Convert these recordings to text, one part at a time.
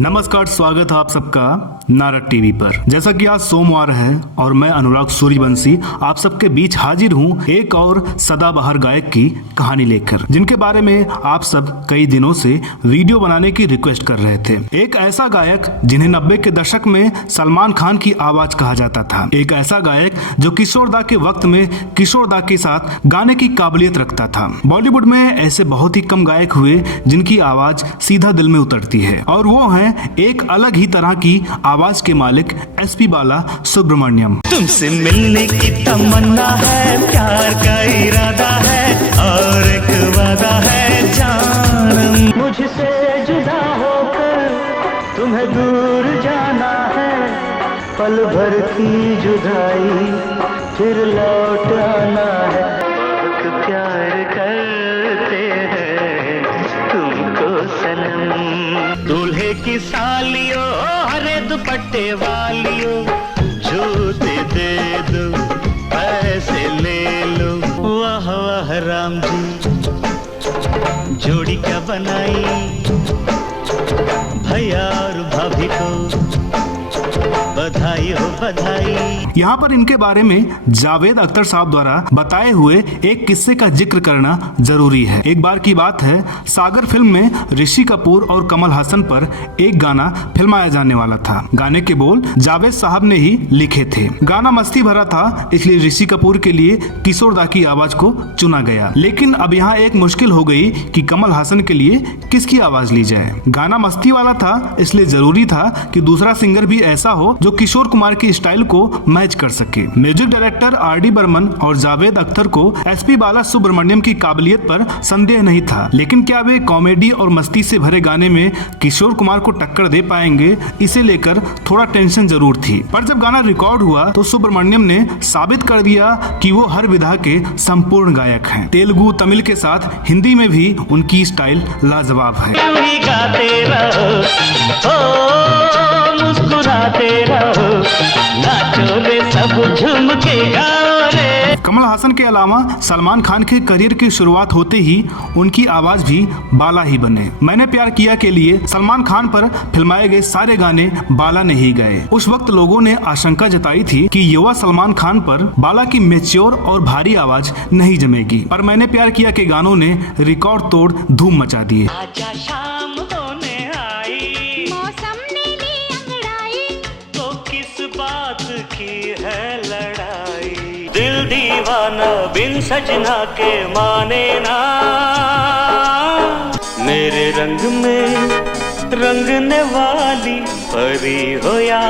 नमस्कार, स्वागत है आप सबका नारद टीवी पर। जैसा कि आज सोमवार है और मैं अनुराग सूर्यवंशी आप सबके बीच हाजिर हूं एक और सदाबहार गायक की कहानी लेकर, जिनके बारे में आप सब कई दिनों से वीडियो बनाने की रिक्वेस्ट कर रहे थे। एक ऐसा गायक जिन्हें 90 के दशक में सलमान खान की आवाज कहा जाता था। एक ऐसा गायक जो किशोर दा के वक्त में किशोर दा के साथ गाने की काबिलियत रखता था। बॉलीवुड में ऐसे बहुत ही कम गायक हुए जिनकी आवाज सीधा दिल में उतरती है, और वो है एक अलग ही तरह की आवाज के मालिक एसपी बाला सुब्रमण्यम। तुमसे मिलने की तमन्ना है, प्यार का इरादा है और एक वादा है जानम। मुझसे जुदा होकर तुम्हें दूर जाना है, पल भर की जुदाई फिर लौट आना है। बहुत प्यार करते हैं तुमको सनम। दूल्हे की सालियों हरे दुपट्टे वालियों, जूते दे दो पैसे ले लो। वाह वाह राम जी, जोड़ी क्या बनाई भैया और भाभी को, बधाई हो बधाई। यहाँ पर इनके बारे में जावेद अख्तर साहब द्वारा बताए हुए एक किस्से का जिक्र करना जरूरी है। एक बार की बात है, सागर फिल्म में ऋषि कपूर और कमल हासन पर एक गाना फिल्माया जाने वाला था। गाने के बोल जावेद साहब ने ही लिखे थे। गाना मस्ती भरा था, इसलिए ऋषि कपूर के लिए किशोर दा की आवाज को चुना गया। लेकिन अब यहाँ एक मुश्किल हो गई कि कमल हासन के लिए किसकी आवाज ली जाए। गाना मस्ती वाला था, इसलिए जरूरी था कि दूसरा सिंगर भी ऐसा हो जो किशोर कुमार की स्टाइल को मैच कर सके। Music director RD. बर्मन और जावेद अख्तर को एसपी बाला सुब्रमण्यम की काबिलियत पर संदेह नहीं था, लेकिन क्या वे कॉमेडी और मस्ती से भरे गाने में किशोर कुमार को टक्कर दे पाएंगे, इसे लेकर थोड़ा टेंशन जरूर थी। पर जब गाना रिकॉर्ड हुआ तो सुब्रमण्यम ने साबित कर दिया कि वो हर विधा के संपूर्ण गायक हैं। तेलुगु, तमिल के साथ हिंदी में भी उनकी स्टाइल लाजवाब है। मुस्कुराते रहो, नाचो रे सब झूम के गाओ रे। कमल हासन के अलावा सलमान खान के करियर की शुरुआत होते ही उनकी आवाज भी बाला ही बने। मैंने प्यार किया के लिए सलमान खान पर फिल्माए गए सारे गाने बाला ने ही गाए। उस वक्त लोगों ने आशंका जताई थी कि युवा सलमान खान पर बाला की मैच्योर और भारी आवाज नहीं जमेगी, पर मैंने प्यार किया के गानों ने रिकॉर्ड तोड़ धूम मचा दिए। बात की है लड़ाई, दिल दीवाना बिन सजना के माने ना। मेरे रंग में रंगने वाली परी हो या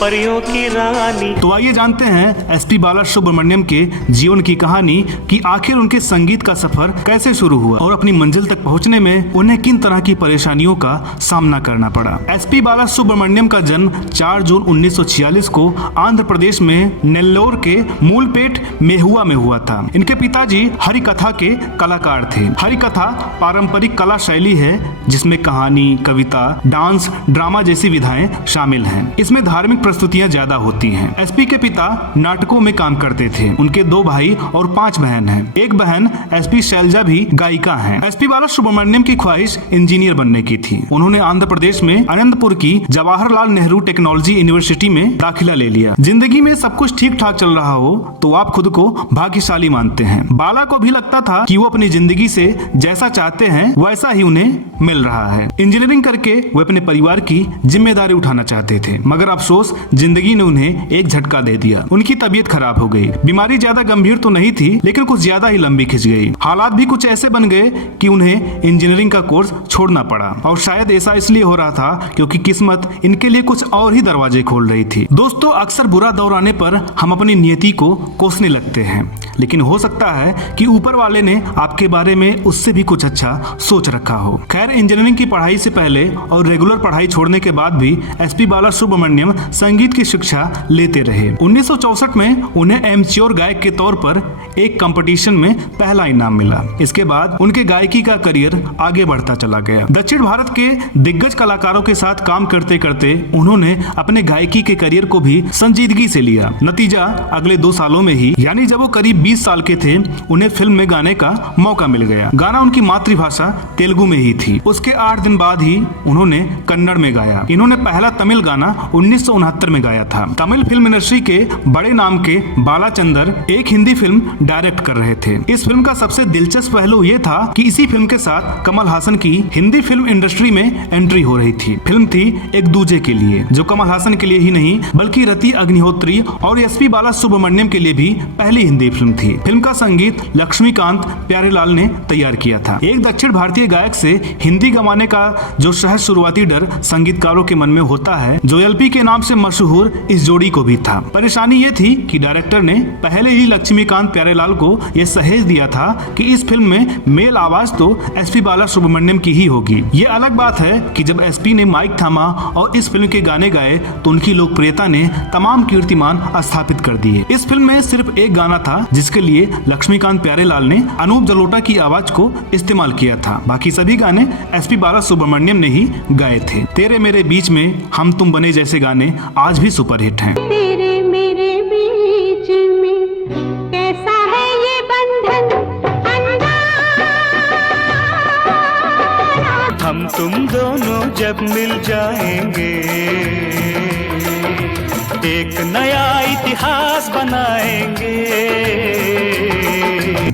परियों की रानी। तो आइए जानते हैं एसपी बाला सुब्रमण्यम के जीवन की कहानी कि आखिर उनके संगीत का सफर कैसे शुरू हुआ और अपनी मंजिल तक पहुंचने में उन्हें किन तरह की परेशानियों का सामना करना पड़ा। एसपी बाला सुब्रमण्यम का जन्म 4 जून 1946 को आंध्र प्रदेश में नेल्लोर के मूलपेट मेहुआ में हुआ था। इनके पिताजी हरिकथा के कलाकार थे। हरिकथा पारंपरिक कला शैली है जिसमें कहानी, कविता, डांस, ड्रामा जैसी विधाएं शामिल हैं। इसमें धार्मिक प्रस्तुतियां ज्यादा होती हैं। एसपी के पिता नाटकों में काम करते थे। उनके 2 भाई और 5 बहन हैं। एक बहन एसपी शैलजा भी गायिका हैं। एसपी बाला सुब्रमण्यम की ख्वाहिश इंजीनियर बनने की थी। उन्होंने आंध्र प्रदेश में अनंतपुर की जवाहरलाल नेहरू टेक्नोलॉजी यूनिवर्सिटी में दाखिला ले लिया। जिंदगी में सब कुछ ठीक ठाक चल रहा हो तो आप खुद को भाग्यशाली मानते हैं। बाला को भी लगता था कि वो अपनी जिंदगी से जैसा चाहते हैं वैसा ही उन्हें मिल रहा है। इंजीनियरिंग करके वे अपने परिवार की जिम्मेदारी उठाना चाहते थे, मगर अफसोस जिंदगी ने उन्हें एक झटका दे दिया। उनकी तबीयत खराब हो गई। बीमारी ज्यादा गंभीर तो नहीं थी, लेकिन कुछ ज्यादा ही लंबी खिंच गई। हालात भी कुछ ऐसे बन गए कि उन्हें इंजीनियरिंग का कोर्स छोड़ना पड़ा, और शायद ऐसा इसलिए हो रहा था क्योंकि किस्मत इनके लिए कुछ और ही दरवाजे खोल रही थी। दोस्तों, अक्सर बुरा दौर आने पर हम अपनी नियति को कोसने लगते हैं, लेकिन हो सकता है कि ऊपर वाले ने आपके बारे में उससे भी कुछ अच्छा सोच रखा हो। खैर, इंजीनियरिंग की पढ़ाई से पहले और रेगुलर पढ़ाई छोड़ने के बाद भी एसपी बाला सुब्रमण्यम संगीत की शिक्षा लेते रहे। 1964 में उन्हें एमेच्योर गायक के तौर पर एक कंपटीशन में पहला इनाम मिला। इसके बाद उनके गायकी का करियर आगे बढ़ता चला गया। दक्षिण भारत के दिग्गज कलाकारों के साथ काम करते करते उन्होंने अपने गायकी के करियर को भी संजीदगी से लिया। नतीजा अगले 2 सालों में ही, यानी जब वो करीब 20 साल के थे, उन्हें फिल्म में गाने का मौका मिल गया। गाना उनकी मातृभाषा तेलुगु में ही थी। उसके 8 दिन बाद ही उन्होंने कन्नड़ में गाया। इन्होंने पहला तमिल गाना 1969 में गाया था। तमिल फिल्म इंडस्ट्री के बड़े नाम के बालाचंदर एक हिंदी फिल्म डायरेक्ट कर रहे थे। इस फिल्म का सबसे दिलचस्प पहलू ये था कि इसी फिल्म के साथ कमल हासन की हिंदी फिल्म इंडस्ट्री में एंट्री हो रही थी। फिल्म थी एक दूजे के लिए, जो कमल हासन के लिए ही नहीं बल्कि रति अग्निहोत्री और एसपी बालासुब्रमण्यम के लिए भी पहली हिंदी फिल्म थी। फिल्म का संगीत लक्ष्मीकांत प्यारेलाल ने तैयार किया था। एक दक्षिण भारतीय गायक से हिंदी गवाने का जो सहज शुरुआती डर संगीतकारों के मन में होता है, जो एलपी के नाम से मशहूर इस जोड़ी को भी था। परेशानी ये थी कि डायरेक्टर ने पहले ही लक्ष्मीकांत प्यारेलाल को यह सहेज दिया था कि इस फिल्म में मेल आवाज तो एसपी बालासुब्रमण्यम की ही होगी। ये अलग बात है कि जब एसपी ने माइक थामा और इस फिल्म के गाने गाए तो उनकी लोकप्रियता ने तमाम कीर्तिमान स्थापित कर दिए। इस फिल्म में सिर्फ एक गाना था जिसके लिए लक्ष्मीकांत प्यारेलाल ने अनूप जलोटा की आवाज को इस्तेमाल किया था। बाकी सभी गाने एसपी बालासुब्रमण्यम ने ही गाए थे। तेरे मेरे बीच में, हम तुम बने जैसे गाने आज भी सुपरहिट हैं। तेरे मेरे बीच में कैसा है ये बंधन हम तुम दोनों जब मिल जाएंगे एक नया इतिहास बनाएंगे।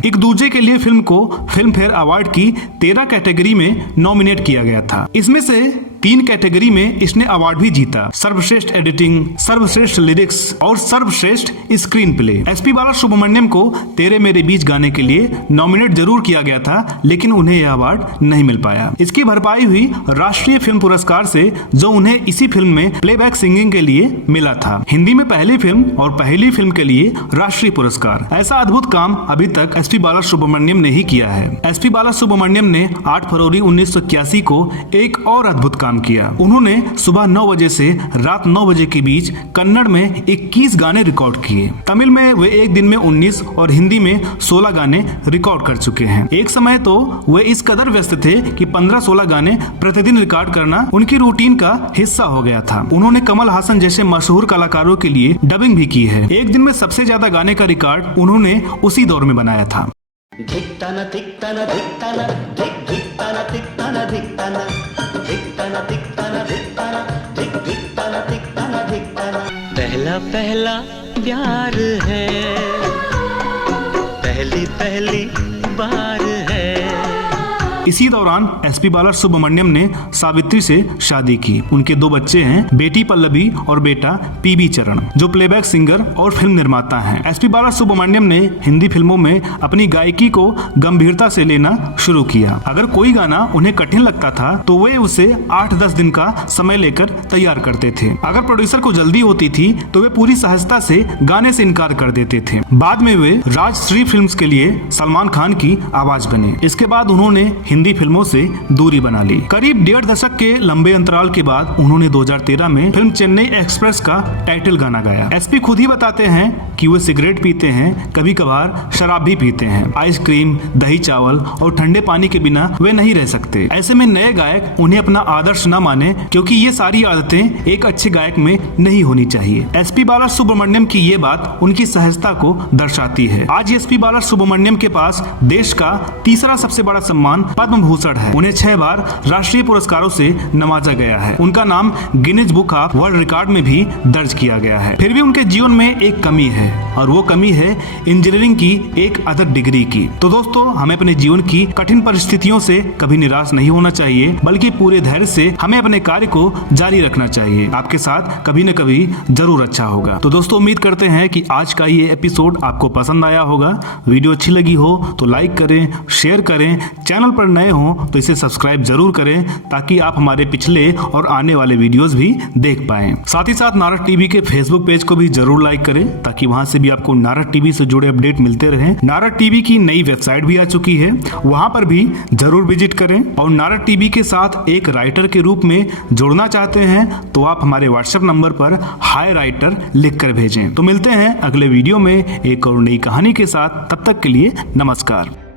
एक दूजे के लिए फिल्म को फिल्म फेयर अवार्ड की 13 कैटेगरी में नॉमिनेट किया गया था। इसमें से 3 कैटेगरी में इसने अवार्ड भी जीता, सर्वश्रेष्ठ एडिटिंग, सर्वश्रेष्ठ लिरिक्स और सर्वश्रेष्ठ स्क्रीन प्ले। एसपी बालासुब्रमण्यम को तेरे मेरे बीच गाने के लिए नॉमिनेट जरूर किया गया था, लेकिन उन्हें यह अवार्ड नहीं मिल पाया। इसकी भरपाई हुई राष्ट्रीय फिल्म पुरस्कार से, जो उन्हें इसी फिल्म में प्लेबैक सिंगिंग के लिए मिला था। हिंदी में पहली फिल्म और पहली फिल्म के लिए राष्ट्रीय पुरस्कार। ऐसा अद्भुत काम अभी तक एसपी बालासुब्रमण्यम ने ही किया है। एसपी बालासुब्रमण्यम ने 8 फरवरी 1981 को एक और अद्भुत काम किया। उन्होंने सुबह 9 बजे से रात 9 बजे के बीच कन्नड़ में 21 गाने रिकॉर्ड किए। तमिल में वे एक दिन में 19 और हिंदी में 16 गाने रिकॉर्ड कर चुके हैं। एक समय तो वे इस कदर व्यस्त थे कि 15-16 गाने प्रतिदिन रिकॉर्ड करना उनकी रूटीन का हिस्सा हो गया था। उन्होंने कमल हासन जैसे मशहूर कलाकारों के लिए डबिंग भी की है। एक दिन में सबसे ज्यादा गाने का रिकॉर्ड उन्होंने उसी दौर में बनाया था। धिक्ताना धिक्ताना धिक्ताना धिक धिक्ताना धिक्ताना धिक्ताना धिक्ताना धिक्ताना धिक्ताना धिक धिक्ताना धिक्ताना धिक्ताना। पहला पहला प्यार है, पहली पहली बार है। इसी दौरान एसपी बालासुब्रमण्यम ने सावित्री से शादी की। उनके 2 बच्चे हैं, बेटी पल्लवी और बेटा पीबी चरण, जो प्लेबैक सिंगर और फिल्म निर्माता हैं। एसपी बालासुब्रमण्यम ने हिंदी फिल्मों में अपनी गायकी को गंभीरता से लेना शुरू किया। अगर कोई गाना उन्हें कठिन लगता था तो वे उसे 8-10 दिन का समय लेकर तैयार करते थे। अगर प्रोड्यूसर को जल्दी होती थी तो वे पूरी सहजता से गाने से इनकार कर देते थे। बाद में वे राजश्री फिल्म्स के लिए सलमान खान की आवाज बने। इसके बाद उन्होंने हिंदी फिल्मों से दूरी बना ली। करीब 1.5 दशक के लंबे अंतराल के बाद उन्होंने 2013 में फिल्म चेन्नई एक्सप्रेस का टाइटल गाना गाया। एसपी खुद ही बताते हैं कि वो सिगरेट पीते हैं, कभी कभार शराब भी पीते हैं, आइसक्रीम, दही चावल और ठंडे पानी के बिना वे नहीं रह सकते। ऐसे में नए गायक उन्हें अपना आदर्श न माने, क्योंकि ये सारी आदतें एक अच्छे गायक में नहीं होनी चाहिए। एसपी बालासुब्रमण्यम की ये बात उनकी सहजता को दर्शाती है। आज एसपी बालासुब्रमण्यम के पास देश का तीसरा सबसे बड़ा सम्मान पद्म भूषण है। उन्हें 6 बार राष्ट्रीय पुरस्कारों से नवाजा गया है। उनका नाम Guinness book of world record में भी दर्ज किया गया है। फिर भी उनके जीवन में एक कमी है, और वो कमी है इंजीनियरिंग की एक अदर डिग्री की। तो दोस्तों, हमें अपने जीवन की कठिन परिस्थितियों से कभी निराश नहीं होना चाहिए, बल्कि पूरे धैर्य से हमें अपने कार्य को जारी रखना चाहिए। आपके साथ कभी न कभी जरूर अच्छा होगा। तो दोस्तों, उम्मीद करते हैं कि आज का ये एपिसोड आपको पसंद आया होगा। वीडियो अच्छी लगी हो तो लाइक करें, शेयर करें, चैनल पर नए हों तो इसे सब्सक्राइब जरूर करें ताकि आप हमारे पिछले और आने वाले वीडियोस भी देख पाएं। साथ ही साथ नारद टीवी के फेसबुक पेज को भी जरूर लाइक करें ताकि वहां से भी आपको नारद टीवी से जुड़े अपडेट मिलते रहें। नारद टीवी की नई वेबसाइट भी आ चुकी है, वहां पर भी जरूर विजिट करें। और नारद टीवी के साथ एक राइटर के रूप में जुड़ना चाहते हैं तो आप हमारे व्हाट्सएप नंबर पर हाय राइटर लिखकर भेजें। तो मिलते हैं अगले वीडियो में एक और नई कहानी के साथ, तब तक के लिए नमस्कार।